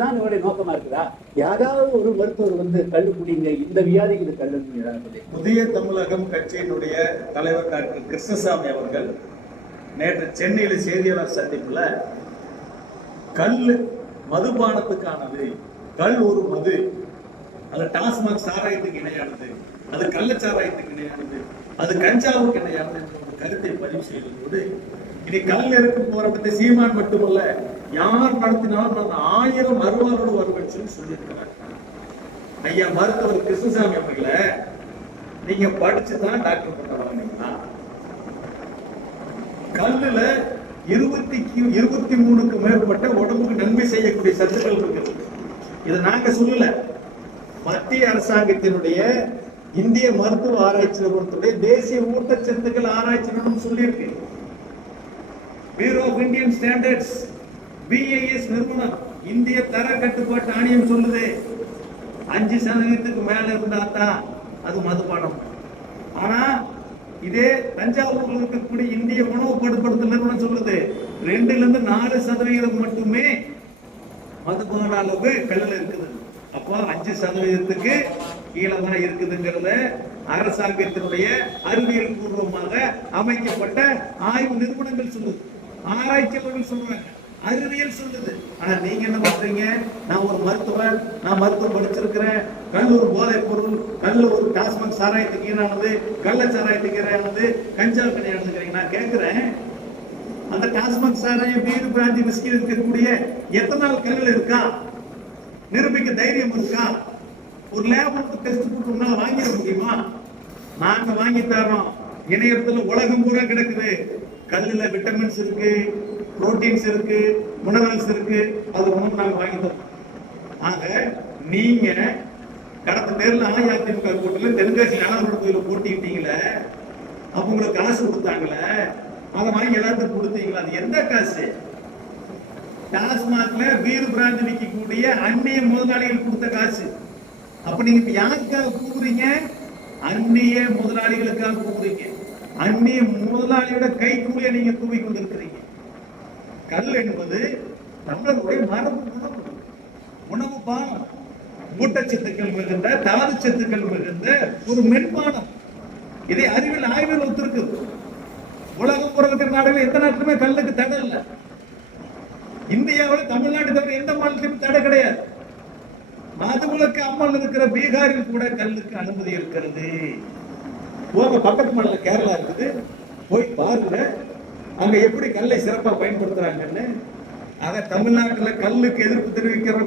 தான் இவருடைய நோக்கமா இருக்குதா? யாராவது ஒரு மருத்துவர் வந்து கல்லு குடிங்க, இந்த வியாதிக்கு இது கல்லு. புதிய தமிழகம் கட்சியினுடைய தலைவர் டாக்டர் கிருஷ்ணசாமி அவர்கள் நேற்று சென்னையில் செய்தியாளர் சந்திப்புல கல்லு மதுபானத்துக்கானது, கல் ஒரு மது, அது டாஸ்மாக் சாராயத்துக்கு இணையானது, அது கள்ளச்சாராயத்துக்கு இணையானது, அது கஞ்சாவுக்கு இணையானது என்ற ஒரு கருத்தை பதிவு செய்த போது, இனி கல் இருக்கு போறப்ப சீமான் மட்டுமல்ல, யார் நடத்தினாலும் அந்த 1000 அருவாரோடு வருவேன் சொல்லியிருக்கிறார். ஐயா மருத்துவர் கிருஷ்ணசாமி அவர்களை நீங்க படிச்சுதான் டாக்டர் பண்றீங்களா? கல்லுல 23க்கு மேற்பட்ட உடம்புக்கு நன்மை செய்யக்கூடிய சத்துக்கள் இருக்குது. இதை நாங்க சொல்லல, மத்திய அரசாங்கத்தினுடைய இந்திய மருத்துவ ஆராய்ச்சி நிறுவனத்துடைய தேசிய ஊட்டச்சத்துக்கள் ஆராய்ச்சி நிறுவனம் சொல்லியிருக்கு. Bureau of Indian standards, BIS நிறுவனம், இந்திய தர கட்டுப்பாட்டு ஆணையம் சொல்லுது 5% மேல இருந்தா தான் அது மதுபானம். ஆனா இதே தஞ்சாவூர்ல இருக்கக்கூடிய இந்திய உணவு படுத்தல் நிறுவனம் சொல்லுது 2-4% மட்டுமே மதுபான அளவு கல்லுல இருக்குது. அப்போ 5%க்கு கீழே தான் இருக்குதுங்கிறத அரசாங்கத்தினுடைய அறிவியல் பூர்வமாக அமைக்கப்பட்ட ஆய்வு நிறுவனங்கள் சொல்லுது, ஆராய்ச்சியாளர்கள் சொல்றாங்க, அறிவியல் சொல்லுது. ஆனா நீங்க என்ன பண்றீங்க? நான் ஒரு மருத்துவர், நான் மருத்துவம் படிச்சிருக்கிறேன், கல் ஒரு போதைப் பொருள், கல் ஒரு டாஸ்மாக் சாராயத்துக்கு ஈடானது, கள்ள சாராயத்துக்கு ஈடானது, கஞ்சா கிடையாது. நான் கேட்கிறேன், அந்த டாஸ்மாக் சாராயம், பீரு, பிராந்தி, விஸ்கி இருக்கக்கூடிய எத்தனால் கல்லுல இருக்கா? நிரூபிக்க தைரியம் இருக்கா? ஒரு லேபுக்கு டெஸ்ட் போட்டு உங்களால வாங்கிட முடியுமா? நாங்க வாங்கி தரோம். இணையத்துல உலகம் பூரா கிடக்குது. கல்லுல விட்டமின்ஸ் இருக்கு, புரோட்டீன்ஸ் இருக்கு, மினரல்ஸ் இருக்கு, அது ஒன்றும் நாங்க வாங்கி தரோம். ஆக நீங்க கடந்த தேர்தல் அஇஅதிமுக கூட்டத்துல தென்காசி ஞானபுரம் கோயில போட்டிக்கிட்டீங்களே, அப்ப உங்களுக்கு காசு கொடுத்தாங்களே, அதை வாங்கி எல்லாத்துக்கும் கொடுத்தீங்களா? அது எந்த காசு? டாஸ்மாக்ல வீடு பிராந்தி விற்கக்கூடிய அந்நிய முதலாளிகள் கொடுத்த காசு. அப்ப நீங்க இப்ப யாருக்காக கூறுறீங்க? அந்நிய முதலாளிகளுக்காக கூறுறீங்க. அந்நிய முதலாளியோட கை கூலிய நீங்க தூவி கொண்டிருக்கிறீங்க. கல் என்பது தமிழர்களுடைய மரபு உணவு பானம், ஊட்டச்சத்துக்கள் மிகுந்த, தாது சத்துக்கள் மிகுந்த ஒரு மென்பானம். இதை அறிவியல் ஆய்வில் ஒத்திருக்குது. உலகம் புற இருக்கிற நாடுகள் எந்த நாட்டிலுமே கல்லுக்கு தடை இல்லை. இந்தியாவில் தமிழ்நாடு தவிர எந்த மாநிலத்திலும் தடை கிடையாது. மதுவிலக்கு அமல் இருக்கிற பீகாரில் கூட கல்லுக்கு அனுமதி இருக்கிறது. பக்கத்து மாநில கேரளா இருக்குது, போய் பாருங்க அங்க எப்படி கல்லை சிறப்பா பயன்படுத்துறாங்கன்னு. ஆக தமிழ்நாட்டில் கல்லுக்கு எதிர்ப்பு தெரிவிக்கிறவங்க